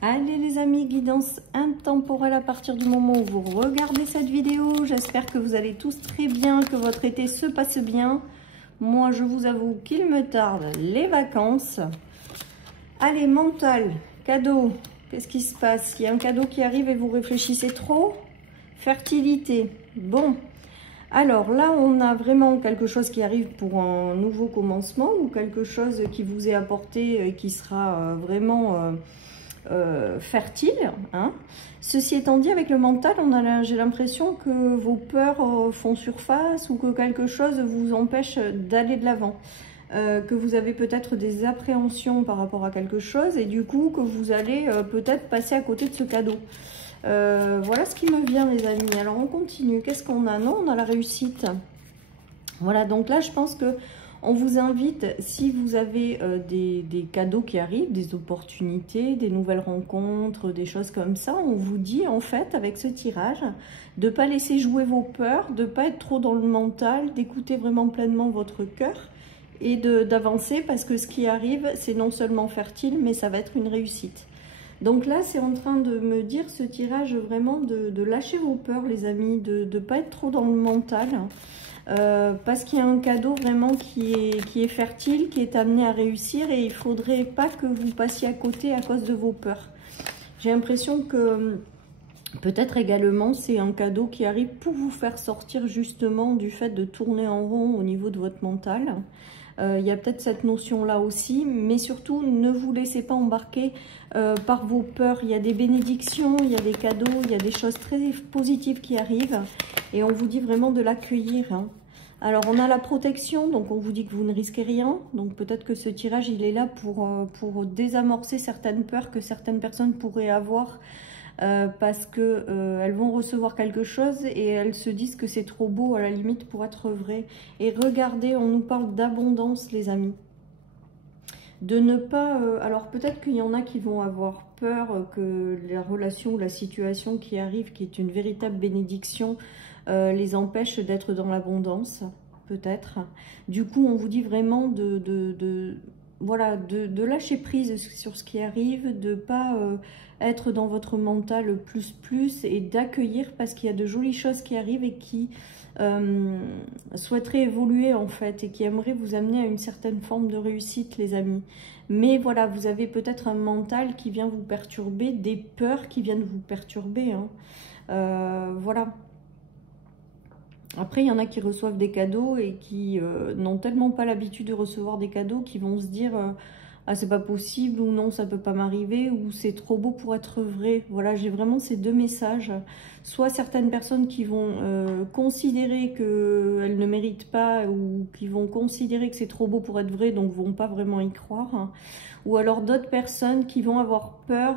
Allez les amis, guidance intemporelle à partir du moment où vous regardez cette vidéo. J'espère que vous allez tous très bien, que votre été se passe bien. Moi, je vous avoue qu'il me tarde les vacances. Allez, mental, cadeau, qu'est-ce qui se passe? Il y a un cadeau qui arrive et vous réfléchissez trop? Fertilité, bon. Alors là, on a vraiment quelque chose qui arrive pour un nouveau commencement ou quelque chose qui vous est apporté et qui sera vraiment... fertile, hein. Ceci étant dit, avec le mental, j'ai l'impression que vos peurs font surface ou que quelque chose vous empêche d'aller de l'avant, que vous avez peut-être des appréhensions par rapport à quelque chose et du coup que vous allez peut-être passer à côté de ce cadeau. Voilà ce qui me vient les amis. Alors on continue, qu'est-ce qu'on a? Non, on a la réussite. Voilà, donc là je pense que on vous invite, si vous avez des cadeaux qui arrivent, des opportunités, des nouvelles rencontres, des choses comme ça, on vous dit en fait avec ce tirage de ne pas laisser jouer vos peurs, de ne pas être trop dans le mental, d'écouter vraiment pleinement votre cœur et d'avancer parce que ce qui arrive, c'est non seulement fertile, mais ça va être une réussite. Donc là, c'est en train de me dire ce tirage vraiment de lâcher vos peurs les amis, de ne pas être trop dans le mental. Parce qu'il y a un cadeau vraiment qui est fertile, qui est amené à réussir et il ne faudrait pas que vous passiez à côté à cause de vos peurs. J'ai l'impression que peut-être également c'est un cadeau qui arrive pour vous faire sortir justement du fait de tourner en rond au niveau de votre mental. Il y a peut-être cette notion-là aussi, mais surtout ne vous laissez pas embarquer par vos peurs. Il y a des bénédictions, il y a des cadeaux, il y a des choses très positives qui arrivent et on vous dit vraiment de l'accueillir, hein. Alors on a la protection, donc on vous dit que vous ne risquez rien, donc peut-être que ce tirage il est là pour désamorcer certaines peurs que certaines personnes pourraient avoir parce que elles vont recevoir quelque chose et elles se disent que c'est trop beau à la limite pour être vrai. Et regardez, on nous parle d'abondance les amis. De ne pas... alors peut-être qu'il y en a qui vont avoir peur que la relation ou la situation qui arrive, qui est une véritable bénédiction, les empêche d'être dans l'abondance, peut-être. Du coup, on vous dit vraiment voilà, de lâcher prise sur ce qui arrive, de ne pas être dans votre mental plus et d'accueillir parce qu'il y a de jolies choses qui arrivent et qui souhaiteraient évoluer en fait et qui aimeraient vous amener à une certaine forme de réussite les amis. Mais voilà, vous avez peut-être un mental qui vient vous perturber, des peurs qui viennent vous perturber, hein. Voilà. Après, il y en a qui reçoivent des cadeaux et qui n'ont tellement pas l'habitude de recevoir des cadeaux qu'ils vont se dire ah, c'est pas possible, ou non, ça peut pas m'arriver, ou c'est trop beau pour être vrai. Voilà, j'ai vraiment ces deux messages. Soit certaines personnes qui vont considérer qu'elles ne méritent pas, ou qui vont considérer que c'est trop beau pour être vrai, donc vont pas vraiment y croire, hein. Ou alors d'autres personnes qui vont avoir peur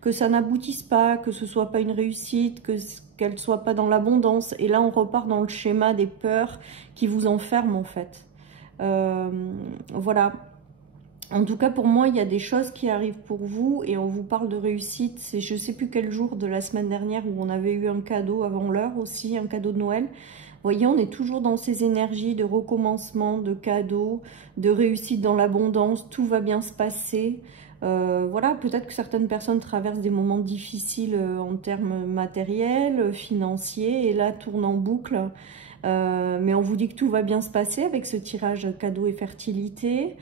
que ça n'aboutisse pas, que ce soit pas une réussite, qu'elle ne soit pas dans l'abondance. Et là, on repart dans le schéma des peurs qui vous enferment en fait. Voilà. En tout cas, pour moi, il y a des choses qui arrivent pour vous et on vous parle de réussite. C'est je ne sais plus quel jour de la semaine dernière où on avait eu un cadeau avant l'heure aussi, un cadeau de Noël. Vous voyez, on est toujours dans ces énergies de recommencement, de cadeaux, de réussite dans l'abondance. Tout va bien se passer. Voilà, peut-être que certaines personnes traversent des moments difficiles en termes matériels, financiers, et là, tournent en boucle. Mais on vous dit que tout va bien se passer avec ce tirage cadeau et fertilité.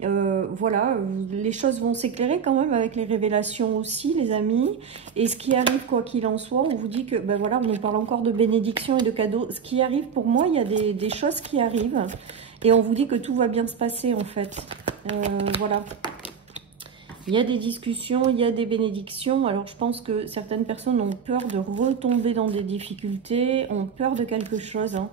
Voilà, les choses vont s'éclairer quand même avec les révélations aussi les amis, et ce qui arrive quoi qu'il en soit, on vous dit que ben voilà, on nous parle encore de bénédictions et de cadeaux. Ce qui arrive pour moi, il y a des choses qui arrivent et on vous dit que tout va bien se passer en fait. Voilà, il y a des discussions, il y a des bénédictions. Alors je pense que certaines personnes ont peur de retomber dans des difficultés, ont peur de quelque chose, hein,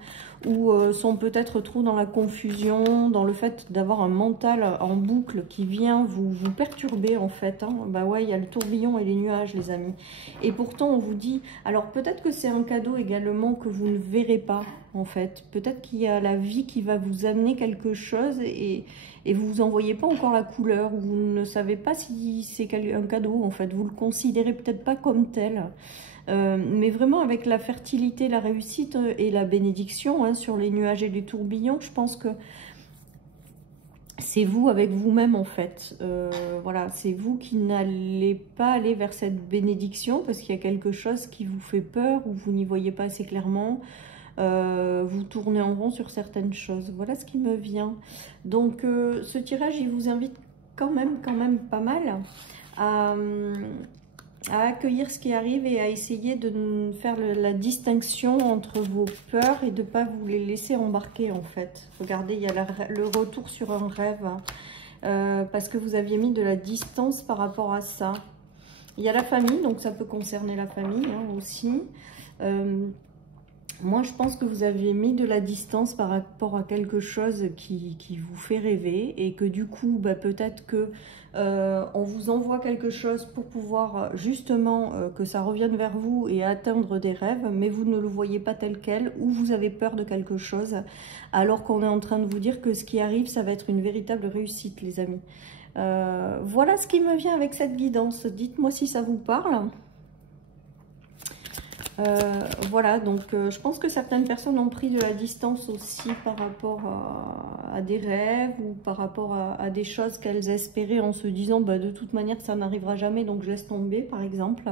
ou sont peut-être trop dans la confusion, dans le fait d'avoir un mental en boucle qui vient vous perturber en fait, hein. Bah ouais, il y a le tourbillon et les nuages les amis. Et pourtant on vous dit, alors peut-être que c'est un cadeau également que vous ne verrez pas en fait. Peut-être qu'il y a la vie qui va vous amener quelque chose et vous n'en voyez pas encore la couleur, vous ne savez pas si c'est un cadeau en fait, vous le considérez peut-être pas comme tel. Mais vraiment avec la fertilité, la réussite et la bénédiction, hein, sur les nuages et les tourbillons, je pense que c'est vous avec vous-même en fait. Voilà, c'est vous qui n'allez pas aller vers cette bénédiction parce qu'il y a quelque chose qui vous fait peur ou vous n'y voyez pas assez clairement. Vous tournez en rond sur certaines choses. Voilà ce qui me vient. Donc ce tirage, il vous invite quand même pas mal à accueillir ce qui arrive et à essayer de faire la distinction entre vos peurs et de ne pas vous les laisser embarquer en fait. Regardez, il y a le retour sur un rêve parce que vous aviez mis de la distance par rapport à ça. Il y a la famille, donc ça peut concerner la famille hein, aussi. Moi, je pense que vous aviez mis de la distance par rapport à quelque chose qui vous fait rêver et que du coup, bah, peut-être que on vous envoie quelque chose pour pouvoir justement que ça revienne vers vous et atteindre des rêves, mais vous ne le voyez pas tel quel ou vous avez peur de quelque chose alors qu'on est en train de vous dire que ce qui arrive, ça va être une véritable réussite, les amis. Voilà ce qui me vient avec cette guidance. Dites-moi si ça vous parle. Voilà, donc je pense que certaines personnes ont pris de la distance aussi par rapport à des rêves ou par rapport à des choses qu'elles espéraient en se disant bah, de toute manière ça n'arrivera jamais donc je laisse tomber par exemple.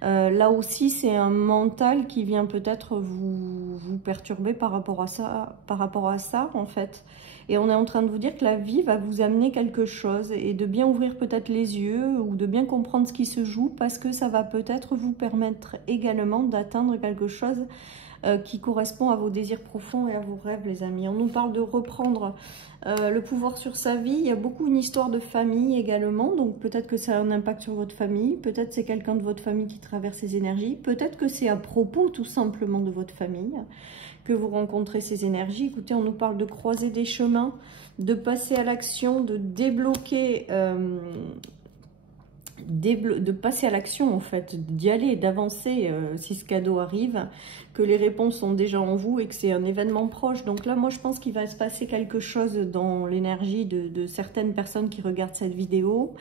Là aussi c'est un mental qui vient peut-être vous perturber par rapport à ça en fait. Et on est en train de vous dire que la vie va vous amener quelque chose et de bien ouvrir peut-être les yeux ou de bien comprendre ce qui se joue parce que ça va peut-être vous permettre également d'atteindre quelque chose qui correspond à vos désirs profonds et à vos rêves, les amis. On nous parle de reprendre le pouvoir sur sa vie. Il y a beaucoup une histoire de famille également, donc peut-être que ça a un impact sur votre famille, peut-être c'est quelqu'un de votre famille qui traverse ces énergies, peut-être que c'est à propos tout simplement de votre famille que vous rencontrez ces énergies. Écoutez, on nous parle de croiser des chemins, de passer à l'action, de débloquer, de passer à l'action en fait, d'y aller, d'avancer si ce cadeau arrive, que les réponses sont déjà en vous et que c'est un événement proche. Donc là, moi, je pense qu'il va se passer quelque chose dans l'énergie de certaines personnes qui regardent cette vidéo.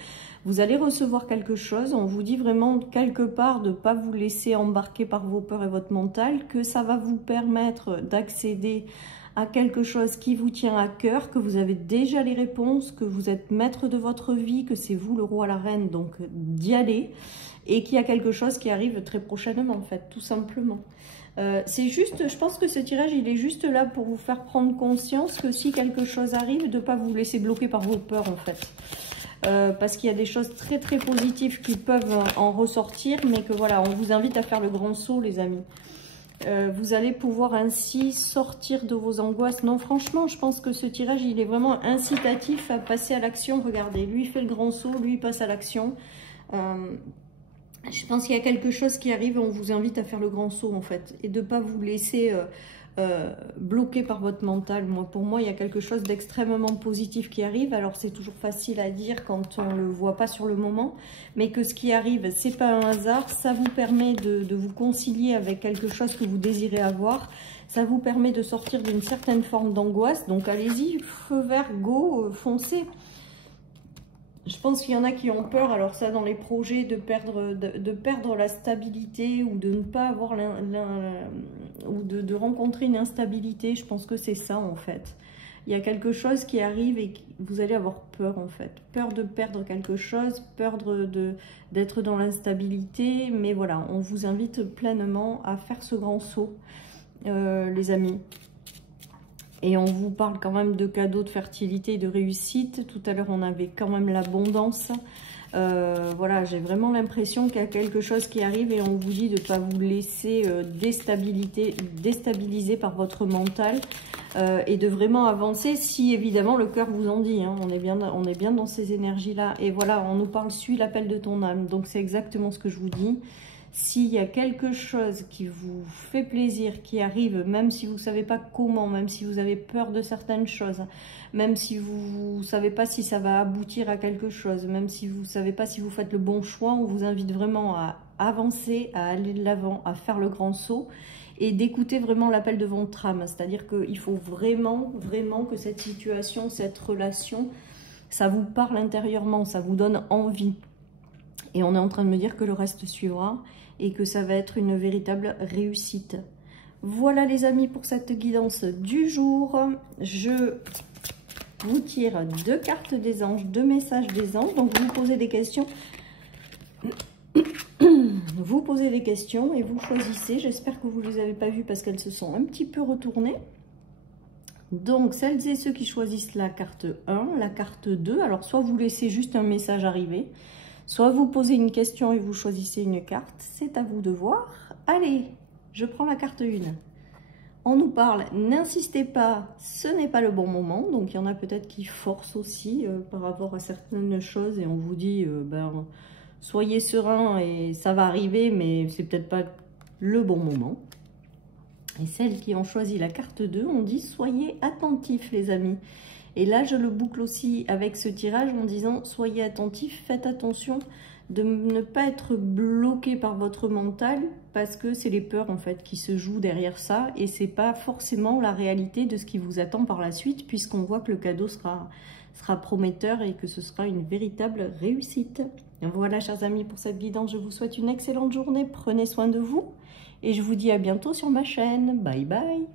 Vous allez recevoir quelque chose. On vous dit vraiment quelque part de ne pas vous laisser embarquer par vos peurs et votre mental, que ça va vous permettre d'accéder à quelque chose qui vous tient à cœur, que vous avez déjà les réponses, que vous êtes maître de votre vie, que c'est vous le roi, la reine, donc d'y aller, et qu'il y a quelque chose qui arrive très prochainement, en fait, tout simplement. C'est juste, je pense que ce tirage, il est juste là pour vous faire prendre conscience que si quelque chose arrive, de ne pas vous laisser bloquer par vos peurs, en fait. Parce qu'il y a des choses très très positives qui peuvent en ressortir, mais que voilà, on vous invite à faire le grand saut, les amis. Vous allez pouvoir ainsi sortir de vos angoisses. Non, franchement, je pense que ce tirage, il est vraiment incitatif à passer à l'action. Regardez, lui, il fait le grand saut, lui, il passe à l'action. Je pense qu'il y a quelque chose qui arrive et on vous invite à faire le grand saut, en fait. Et de ne pas vous laisser bloqué par votre mental. Pour moi, il y a quelque chose d'extrêmement positif qui arrive. Alors, c'est toujours facile à dire quand on ne le voit pas sur le moment, mais que ce qui arrive, c'est pas un hasard. Ça vous permet de vous concilier avec quelque chose que vous désirez avoir. Ça vous permet de sortir d'une certaine forme d'angoisse. Donc, allez-y, feu vert, go, foncez. Je pense qu'il y en a qui ont peur, alors ça dans les projets, de perdre la stabilité ou de ne pas avoir ou de rencontrer une instabilité. Je pense que c'est ça en fait. Il y a quelque chose qui arrive et vous allez avoir peur en fait. Peur de perdre quelque chose, peur d'être dans l'instabilité. Mais voilà, on vous invite pleinement à faire ce grand saut, les amis. Et on vous parle quand même de cadeaux de fertilité et de réussite. Tout à l'heure, on avait quand même l'abondance. Voilà, j'ai vraiment l'impression qu'il y a quelque chose qui arrive et on vous dit de ne pas vous laisser déstabiliser par votre mental et de vraiment avancer si évidemment le cœur vous en dit. Hein. On est bien dans ces énergies-là. Et voilà, on nous parle « suis l'appel de ton âme ». Donc c'est exactement ce que je vous dis. S'il y a quelque chose qui vous fait plaisir, qui arrive, même si vous ne savez pas comment, même si vous avez peur de certaines choses, même si vous ne savez pas si ça va aboutir à quelque chose, même si vous ne savez pas si vous faites le bon choix, on vous invite vraiment à avancer, à aller de l'avant, à faire le grand saut et d'écouter vraiment l'appel de votre âme. C'est-à-dire qu'il faut vraiment, vraiment que cette situation, cette relation, ça vous parle intérieurement, ça vous donne envie. Et on est en train de me dire que le reste suivra et que ça va être une véritable réussite. Voilà les amis pour cette guidance du jour. Je vous tire 2 cartes des anges, 2 messages des anges. Donc vous posez des questions. Vous posez des questions et vous choisissez. J'espère que vous ne les avez pas vues parce qu'elles se sont un petit peu retournées. Donc, celles et ceux qui choisissent la carte 1, la carte 2, alors soit vous laissez juste un message arriver, soit vous posez une question et vous choisissez une carte. C'est à vous de voir. Allez, je prends la carte 1. On nous parle, n'insistez pas, ce n'est pas le bon moment. Donc, il y en a peut-être qui forcent aussi par rapport à certaines choses et on vous dit... soyez serein et ça va arriver, mais c'est peut-être pas le bon moment. Et celles qui ont choisi la carte 2, on dit soyez attentifs les amis. Et là, je le boucle aussi avec ce tirage en disant soyez attentifs, faites attention de ne pas être bloqué par votre mental parce que c'est les peurs en fait qui se jouent derrière ça et c'est pas forcément la réalité de ce qui vous attend par la suite puisqu'on voit que le cadeau sera prometteur et que ce sera une véritable réussite. Voilà chers amis pour cette guidance, je vous souhaite une excellente journée, prenez soin de vous et je vous dis à bientôt sur ma chaîne. Bye bye.